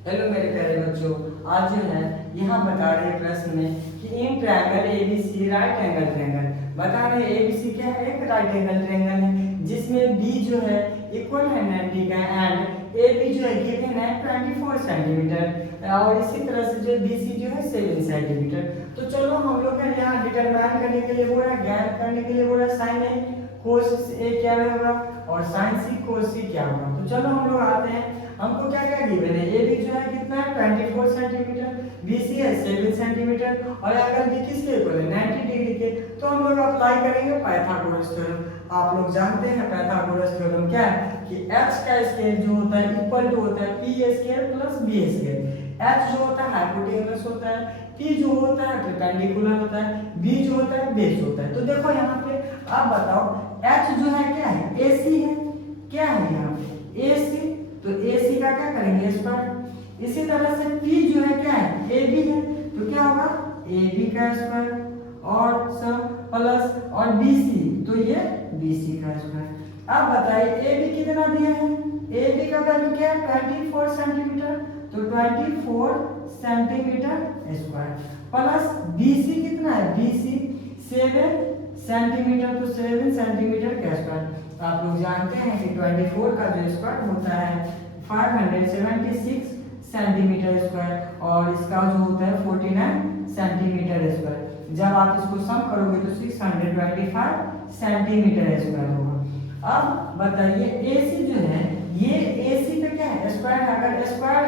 Hello मेरे प्यारे बच्चों, आज जो है यहाँ बता रहे प्रश्न में कि in triangle ABC right angle triangle बता रहे एबीसी क्या है, एक राइट एंगल ट्रायंगल है जिसमें बी जो है इक्वल है 90 का एंड ए बी जो है गिवन है 24 सेंटीमीटर और इसी तरह से जो BC जो है 7 सेंटीमीटर। तो चलो हम लोग है यहाँ डिटरमाइन करने के लिए बोल रहा है, ज्ञात करने के लिए बोल रहा है साइन ए कोस ए क्या होगा और साइन सी कोस सी क्या होगा। तो चलो हम लोग आते हैं, हमको क्या क्या गिवन है, ए बी जो है कितना है 24 सेंटीमीटर, BC है 7 सेंटीमीटर और अगर बी किसके इक्वल है 90 डिग्री के। तो हम लोग अप्लाई करेंगे पाइथागोरस थ्योरम। आप लोग जानते हैं पाइथागोरस थ्योरम क्या है कि h का स्क्वायर जो होता है इक्वल टू होता है p square plus b square. h जो होता है हाइपोटेनस होता है, p जो होता है परपेंडिकुलर होता है, b जो होता है बेस होता है। तो देखो यहाँ पे आप बताओ h जो है क्या है AC है, क्या है यहाँ पे AC, तो AC का क्या करेंगे स्क्वायर। इसी तरह से P जो है क्या है AB है, तो क्या होगा AB का स्क्वायर और सब प्लस और BC तो ये BC का स्क्वायर। अब बताइए AB कितना दिया है, AB का वैल्यू क्या है 24 सेंटीमीटर, तो 24 सेंटीमीटर स्क्वायर प्लस BC कितना है BC 7 सेंटीमीटर, तो 7 सेंटीमीटर का स्क्वायर। आप लोग जानते हैं कि 24 का जो स्क्वायर होता है 576 सेंटीमीटर स्क्वायर और इसका जो होता है 49 सेंटीमीटर स्क्वायर। जब आप इसको सम करोगे तो 625 सेंटीमीटर स्क्वायर होगा। अब बताइए AC जो है ये AC पे क्या है स्क्वायर, अगर स्क्वायर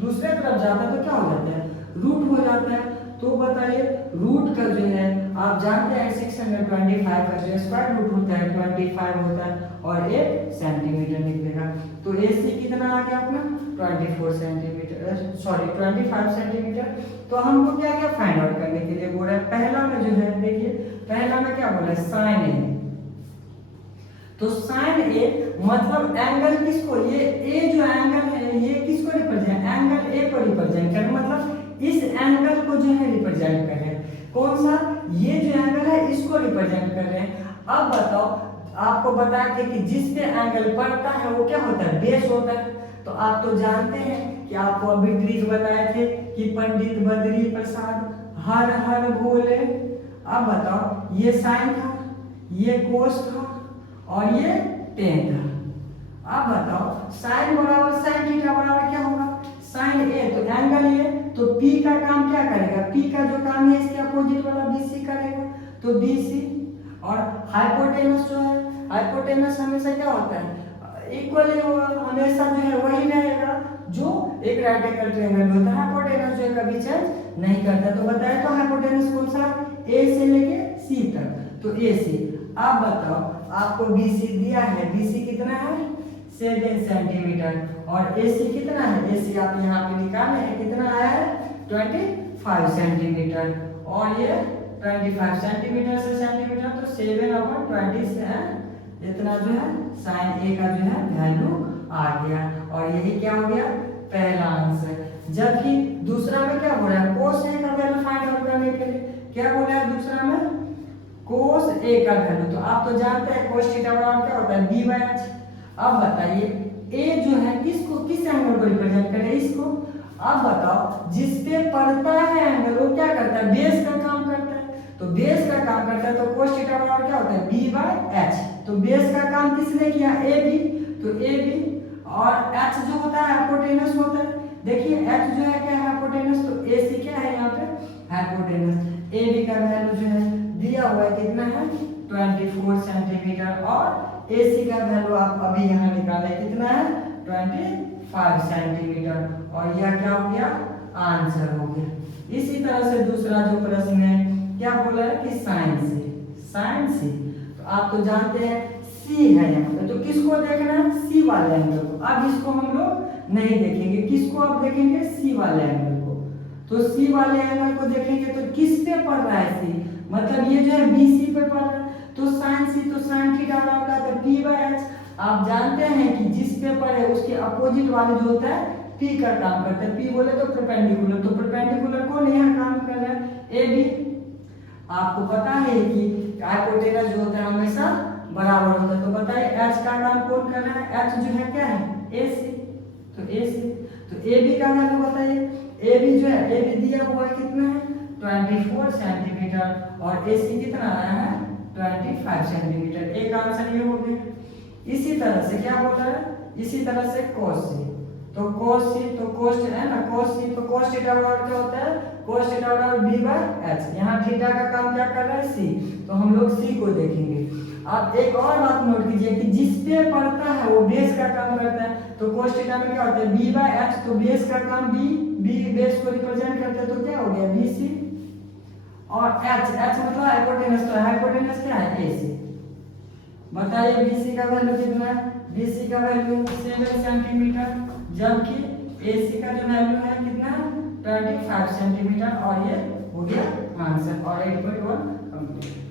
दूसरे तरफ जाता है तो क्या हो जाता है रूट हो जाता है। तो बताइए रूट का जो है आप जानते हैं 625 का जो स्क्वायर रूट होता है 25 होता है और 1 सेंटीमीटर निकलेगा। तो AC कितना आ गया अपना 24 सेंटीमीटर, सॉरी 25 सेंटीमीटर। तो हमको क्या क्या फाइंड आउट करने के लिए बोल रहा है, पहला में जो है देखिए पहला में क्या बोला है साइन ए। तो साइन ए मतलब एंगल किसको, ये ए जो एंगल है ये किसको रिप्रेजेंट, एंगल ए को रिप्रेजेंट कर, मतलब इस एंगल को जो है रिप्रेजेंट कर रहे हैं। कौन सा, ये जो एंगल है इसको रिप्रेजेंट कर रहे हैं। अब बताओ आपको बताया थे कि जिस पे एंगल पड़ता है वो क्या होता है बेस होता है। तो आप तो जानते हैं कि आपको अभी ट्रिक बताए थे कि पंडित बद्री प्रसाद हर हर बोले। अब बताओ ये साइन था, ये कोस था और ये टेन था। अब बताओ साइन बराबर साइन थीटा बराबर क्या होगा साइन ए, तो एंगल ए, तो P का काम क्या करेगा, P का जो काम है इसके अपोजिट वाला BC करेगा, तो BC। और हाइपोटेनस जो है हाइपोटेनस हमेशा क्या होता है इक्वली होगा, हमेशा जो है वही रहेगा जो एक राइट एंगल ट्रायंगल होता है। हाइपोटेनस जो है कभी चेंज नहीं करता। तो बताया तो हाइपोटेनस कौन सा A से लेके C तक, तो AC। अब बताओ आपको BC दिया है, BC कितना है 7 सेंटीमीटर और AC कितना है, AC आप यहाँ पे निकाले हैं कितना आया है 25 सेंटीमीटर और ये 25 सेंटीमीटर से सेंटीमीटर तो 7/20 से है इतना जो है साइन ए का जो है वैल्यू आ गया और यही क्या हो गया पहला आंसर। जबकि दूसरा में क्या बोला है कोस ए का वैल्यू फाइंड आउट करने के लिए क्या बोला है दूसरा में कोस ए का वैल्यू। तो आप तो जानते हैं कोस थीटा बराबर क्या होता है b/h। अब बताइए ए जो है किसको किस एंगल को रिप्रेजेंट करे इसको। अब बताओ जिस पे पड़ता है एंगल वो क्या करता है बेस का काम करता है, तो बेस का काम करता है तो कोस थीटा बराबर क्या होता है b/h। तो बेस का काम किसने किया AB, तो AB और h जो होता है हाइपोटेनस होता है। देखिए h जो है क्या है हाइपोटेनस, तो AC क्या है यहाँ पे हाइपोटेनस। AB का वैल्यू जो है दिया हुआ है कितना है 24 सेंटीमीटर और AC का वैल्यू आप अभी यहाँ निकाले कितना है 25 सेंटीमीटर और यह क्या हो गया आंसर हो गया। इसी तरह से दूसरा जो प्रश्न है क्या बोला है कि साइन सी। तो आप तो जानते हैं C है यहाँ पे, तो किसको देखना है C वाले एंगल को। अब इसको हम लोग नहीं देखेंगे, किसको आप देखेंगे C वाले एंगल को। तो C वाले एंगल को देखेंगे तो किस पे पड़ रहा है C, मतलब ये जो है BC पे पड़ रहा है तो साइन C, तो साइन थीटा बराबर आता है p/h। आप जानते हैं कि जिस पे पड़े उसके अपोजिट वाले जो होता है P का काम करता है, P बोले तो परपेंडिकुलर, तो परपेंडिकुलर कौन यहाँ काम कर रहा है AB। आपको पता है कि हाइपोटेनस जो होता है हमेशा बराबर होता है। तो बताइए H का काम कौन कर रहा है, H जो है क्या है AC, तो AC तो ए बी का वैल्यू बताइए। ए बी जो है, ए बी दिया हुआ है कितना है 24 सेंटीमीटर और ए सी कितना आया है 25 सेंटीमीटर। ए का आंसर ये हो गया। इसी तरह से क्या बोल रहा है, इसी तरह से cos सी, तो cos सी तो cos है ना, cos सी तो cos थीटा बराबर क्या होता है cos थीटा बराबर b बाय h। यहाँ थीटा का काम क्या कर रहा है c, तो हम लोग c को देखेंगे। अब एक और बात नोट कीजिए कि जिस पे पड़ता है वो बेस का काम करता है, तो cos थीटा में क्या होता है b बाय h, तो बेस का काम b बेस को रिप्रेजेंट करते हैं, तो क्या हो गया bc और h मतलब हाइपोटेनस, तो हाइपोटेनस क्या है ac। बताइए BC का वैल्यू कितना है, BC का वैल्यू 7 सेंटीमीटर, जबकि AC का जो वैल्यू है कितना 25 सेंटीमीटर, और ये हो गया आंसर और 8.1 कंप्लीट।